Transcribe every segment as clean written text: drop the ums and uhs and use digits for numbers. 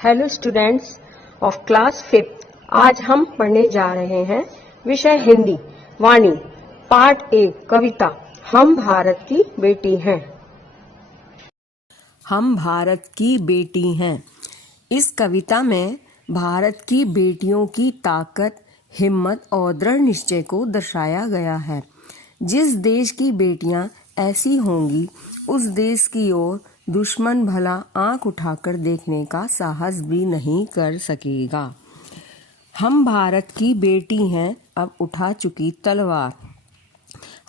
Hello students of class 5th। आज हम पढ़ने जा रहे हैं विषय हिंदी वाणी पार्ट 1 कविता हम भारत की बेटी हैं। हम भारत की बेटी हैं। इस कविता में भारत की बेटियों की ताकत, हिम्मत और दृढ़ निश्चय को दर्शाया गया है। जिस देश की बेटियां ऐसी होंगी, उस देश की ओर दुश्मन भला आंख उठाकर देखने का साहस भी नहीं कर सकेगा। हम भारत की बेटी हैं, अब उठा चुकी तलवार।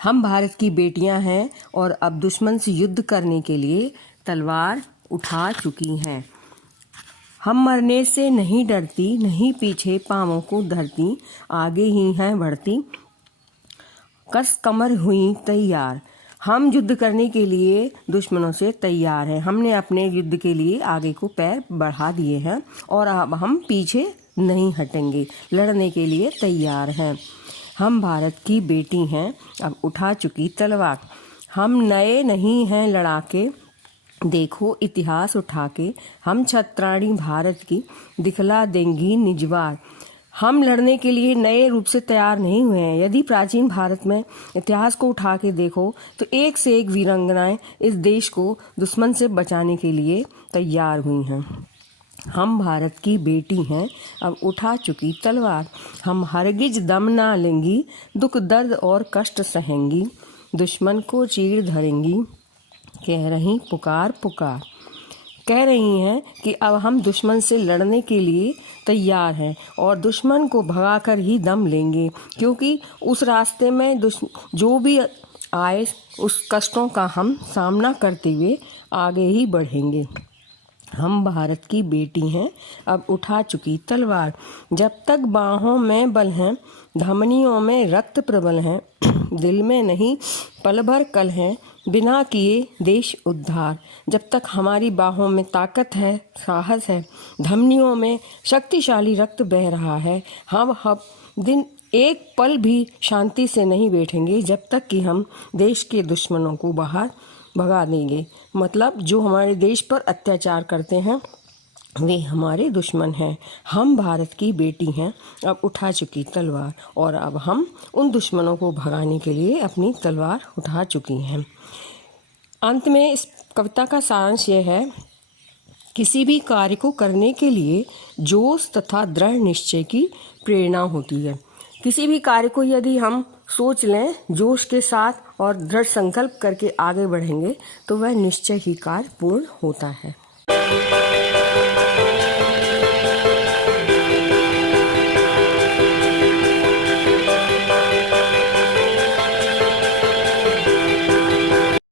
हम भारत की बेटियां हैं और अब दुश्मन से युद्ध करने के लिए तलवार उठा चुकी हैं। हम मरने से नहीं डरती, नहीं पीछे पांवों को धरती, आगे ही हैं बढ़ती, कस कमर हुई तैयार। हम युद्ध करने के लिए दुश्मनों से तैयार हैं। हमने अपने युद्ध के लिए आगे को पैर बढ़ा दिए हैं और अब हम पीछे नहीं हटेंगे, लड़ने के लिए तैयार हैं। हम भारत की बेटी हैं, अब उठा चुकी तलवार। हम नए नहीं हैं लड़ाके, देखो इतिहास उठा के, हम छत्राणी भारत की दिखला देंगी निजवार। हम लड़ने के लिए नए रूप से तैयार नहीं हुए हैं। यदि प्राचीन भारत में इतिहास को उठा के देखो तो एक से एक वीरांगनाएं इस देश को दुश्मन से बचाने के लिए तैयार हुई हैं। हम भारत की बेटी हैं, अब उठा चुकी तलवार। हम हरगिज दम ना लेंगी, दुख दर्द और कष्ट सहेंगी, दुश्मन को चीर धरेंगी, कह रही पुकार पुकार। कह रही हैं कि अब हम दुश्मन से लड़ने के लिए तैयार हैं और दुश्मन को भगाकर ही दम लेंगे, क्योंकि उस रास्ते में जो भी आए उस कष्टों का हम सामना करते हुए आगे ही बढ़ेंगे। हम भारत की बेटी हैं, अब उठा चुकी तलवार। जब तक बाहों में बल हैं, धमनियों में रक्त प्रबल हैं, दिल में नहीं पल भर कल हैं, बिना किए देश उद्धार। जब तक हमारी बाहों में ताकत है, साहस है, धमनियों में शक्तिशाली रक्त बह रहा है, हम दिन एक पल भी शांति से नहीं बैठेंगे जब तक कि हम देश के दुश्मनों को बाहर भगा देंगे। मतलब जो हमारे देश पर अत्याचार करते हैं वे हमारे दुश्मन हैं। हम भारत की बेटी हैं, अब उठा चुकी तलवार और अब हम उन दुश्मनों को भगाने के लिए अपनी तलवार उठा चुकी हैं। अंत में इस कविता का सारांश यह है, किसी भी कार्य को करने के लिए जोश तथा दृढ़ निश्चय की प्रेरणा होती है। किसी भी कार्य को यदि हम सोच लें जोश के साथ और दृढ़ संकल्प करके आगे बढ़ेंगे तो वह निश्चय ही कार्य पूर्ण होता है।